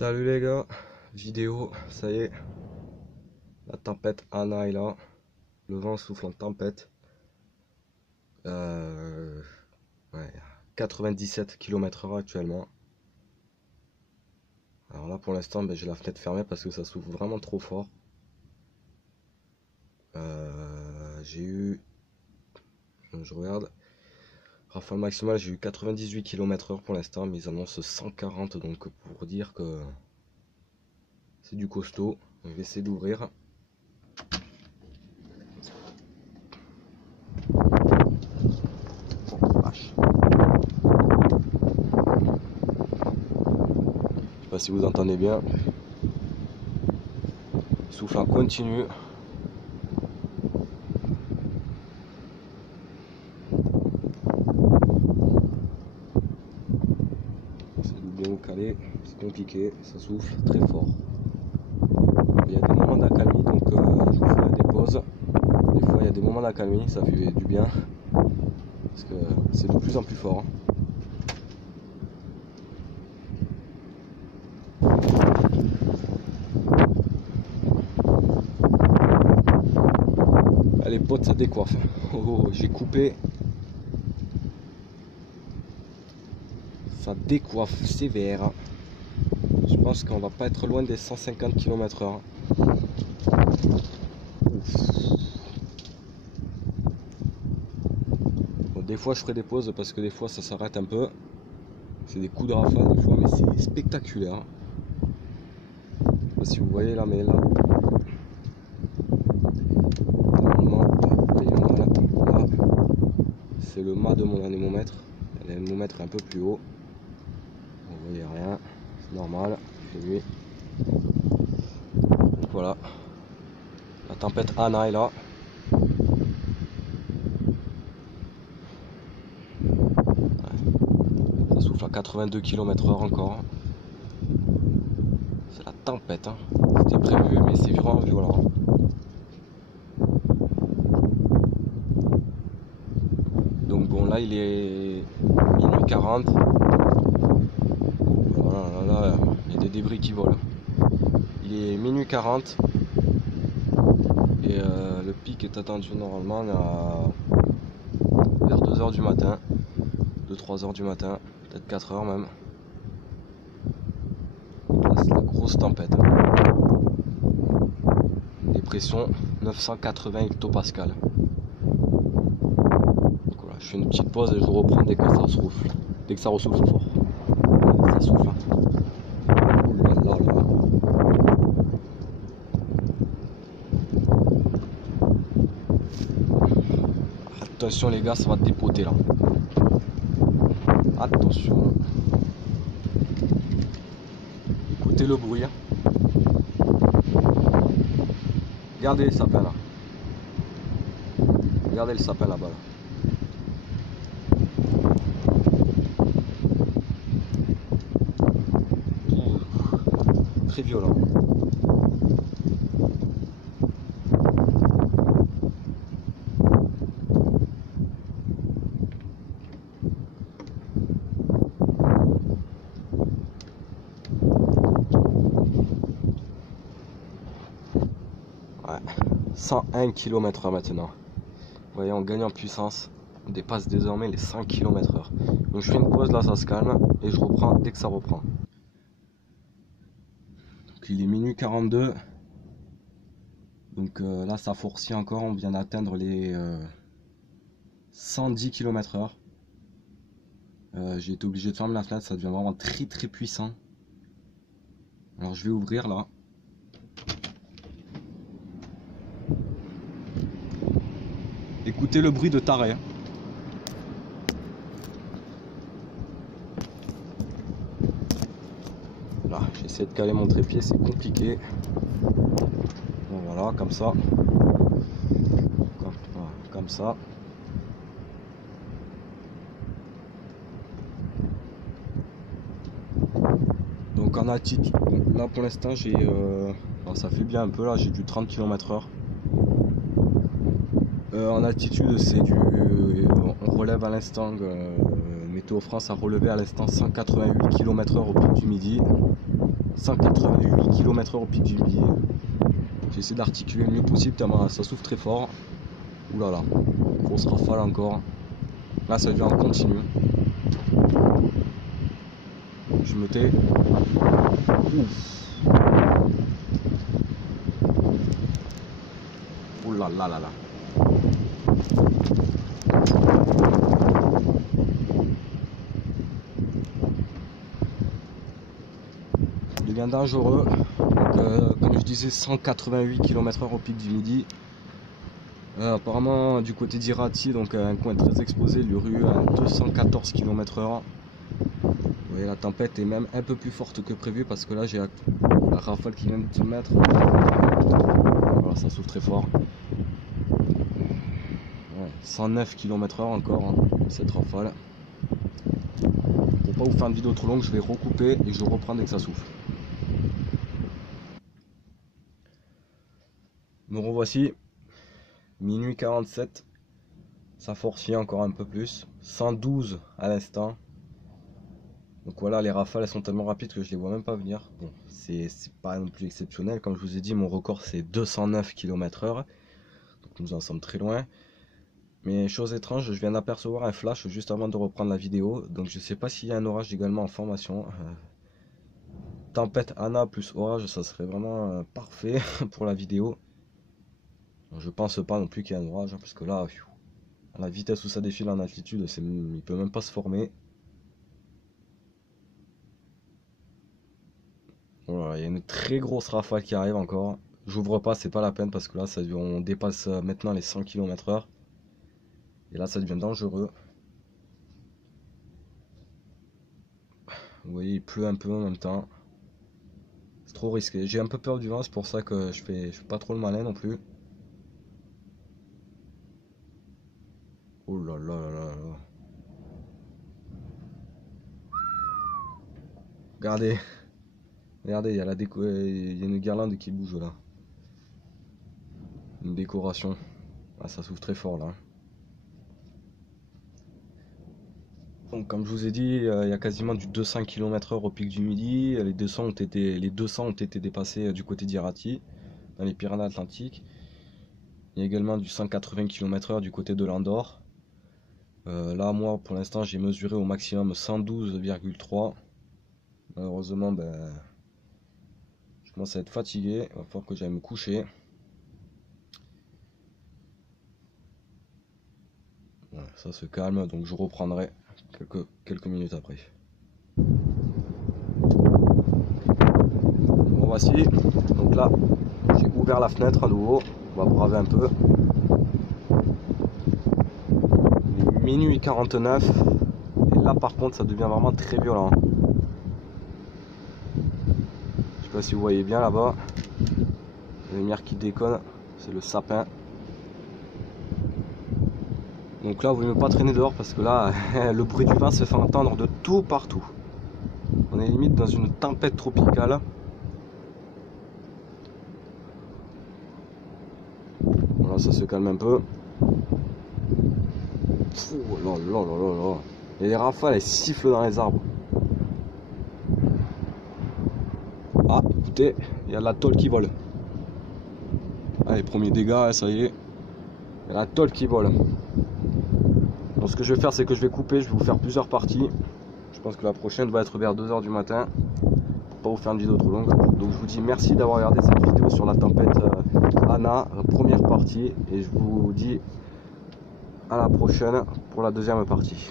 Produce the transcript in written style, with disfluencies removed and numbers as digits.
Salut les gars, vidéo, ça y est, la tempête Anna est là, le vent souffle en tempête, ouais, 97 km/h actuellement. Alors là pour l'instant j'ai la fenêtre fermée parce que ça souffle vraiment trop fort. J'ai eu, je regarde, rafale maximale j'ai eu 98 km/h pour l'instant, mais ils annoncent 140, donc pour dire que c'est du costaud. Je vais essayer d'ouvrir. Je sais pas si vous entendez bien. Il souffle en continu. C'est de bien vous caler, c'est compliqué, ça souffle très fort. Il y a des moments d'accalmie, donc je vous ferai des pauses. Des fois il y a des moments d'accalmie, ça fait du bien. Parce que c'est de plus en plus fort. Les potes ça décoiffe. Oh, j'ai coupé. Ça décoiffe sévère. Je pense qu'on va pas être loin des 150 km/h. Bon, des fois je ferai des pauses parce que des fois ça s'arrête un peu. C'est des coups de rafale des fois, mais c'est spectaculaire. Je sais pas si vous voyez là, mais là. C'est le mât de mon anémomètre. L'anémomètre est un peu plus haut. Vous voyez rien, c'est normal, c'est lui. Donc voilà. La tempête Anna est là. Ouais. Ça souffle à 82 km/h encore. C'est la tempête. Hein. C'était prévu, mais c'est vraiment violent. Donc bon, là il est minuit 40. Là, il y a des débris qui volent. Il est minuit 40. Et le pic est attendu normalement vers 2 h du matin. 2-3 h du matin. Peut-être 4 h même. Là c'est la grosse tempête. Les pressions 980 hectopascales. Je fais une petite pause et je reprends dès que ça souffle. Dès que ça ressouffle fort. Ça souffle. Attention les gars, ça va dépoter là. Attention. Écoutez le bruit. Hein. Regardez le sapin là. Regardez le sapin là-bas. Là. Très violent. Ouais. 101 km/h maintenant. Vous voyez, on gagne en puissance. On dépasse désormais les 100 km/h. Donc je fais une pause là, ça se calme. Et je reprends dès que ça reprend. Il est minuit 42, donc là ça forcit encore, on vient d'atteindre les 110 km/h. J'ai été obligé de fermer la fenêtre, ça devient vraiment très puissant. Alors je vais ouvrir là. Écoutez le bruit de taré. Là, j'essaie de caler mon trépied, c'est compliqué. Bon, voilà, comme ça. Comme ça. Donc en altitude, là pour l'instant j'ai... ça fait bien un peu là, j'ai du 30 km/h. En altitude c'est du... on relève à l'instant, mais Météo France a relevé à l'instant 188 km/h au pic du midi. 188 km/h au pic du midi. J'essaie d'articuler le mieux possible tellement ça souffle très fort. Ouh là là, grosse rafale encore. Là ça devient en continu. Je me tais. Ouf. Ouh là là là là. Il devient dangereux. Donc, comme je disais, 188 km/h au pic du midi. Apparemment du côté d'Irati, donc un coin très exposé, le rue à 214 km/h. Vous voyez, la tempête est même un peu plus forte que prévu parce que là j'ai la rafale qui vient de se mettre. Voilà, ça souffle très fort. Ouais, 109 km/h encore, hein, cette rafale. Pour pas vous faire une vidéo trop longue, je vais recouper et je reprends dès que ça souffle. Me revoici, minuit 47, ça forcit encore un peu plus, 112 à l'instant. Donc voilà, les rafales elles sont tellement rapides que je les vois même pas venir. Bon, c'est pas non plus exceptionnel, comme je vous ai dit, mon record c'est 209 km/h, donc nous en sommes très loin. Mais chose étrange, je viens d'apercevoir un flash juste avant de reprendre la vidéo, donc je sais pas s'il y a un orage également en formation. Tempête Anna plus orage, ça serait vraiment parfait pour la vidéo. Je pense pas non plus qu'il y ait un orage, parce que là, à la vitesse où ça défile en altitude, il peut même pas se former. Voilà, il y a une très grosse rafale qui arrive encore. J'ouvre pas, c'est pas la peine, parce que là, on dépasse maintenant les 100 km/h. Et là, ça devient dangereux. Vous voyez, il pleut un peu en même temps. C'est trop risqué. J'ai un peu peur du vent, c'est pour ça que je fais pas trop le malin non plus. Oh là là là là là. Regardez. Regardez, il y a il y a une guirlande qui bouge là. Une décoration. Ah, ça souffle très fort là. Donc comme je vous ai dit, il y a quasiment du 200 km/h au pic du midi. Les 200 ont été dépassés du côté d'Irati, dans les Pyrénées-Atlantiques. Il y a également du 180 km/h du côté de l'Andorre. Là, moi, pour l'instant, j'ai mesuré au maximum 112,3. Malheureusement, je commence à être fatigué. Il va falloir que j'aille me coucher. Voilà, ça se calme, donc je reprendrai quelques minutes après. Bon, voici. Donc là, j'ai ouvert la fenêtre à nouveau. On va braver un peu. Minuit 49. Et là, par contre, ça devient vraiment très violent. Je sais pas si vous voyez bien là-bas. La lumière qui déconne, c'est le sapin. Donc là, vous ne pouvez pas traîner dehors parce que là, le bruit du vent se fait entendre de tout partout. On est limite dans une tempête tropicale. Voilà, ça se calme un peu. Oh là là là là là. Et les rafales, elles sifflent dans les arbres. Ah, écoutez, il y a la tôle qui vole. Allez, premier dégât, ça y est. Il y a la tôle qui vole. Donc ce que je vais faire, c'est que je vais couper, je vais vous faire plusieurs parties. Je pense que la prochaine va être vers 2 h du matin. Pour pas vous faire une vidéo trop longue. Donc je vous dis merci d'avoir regardé cette vidéo sur la tempête Anna, première partie. Et je vous dis à la prochaine pour la deuxième partie.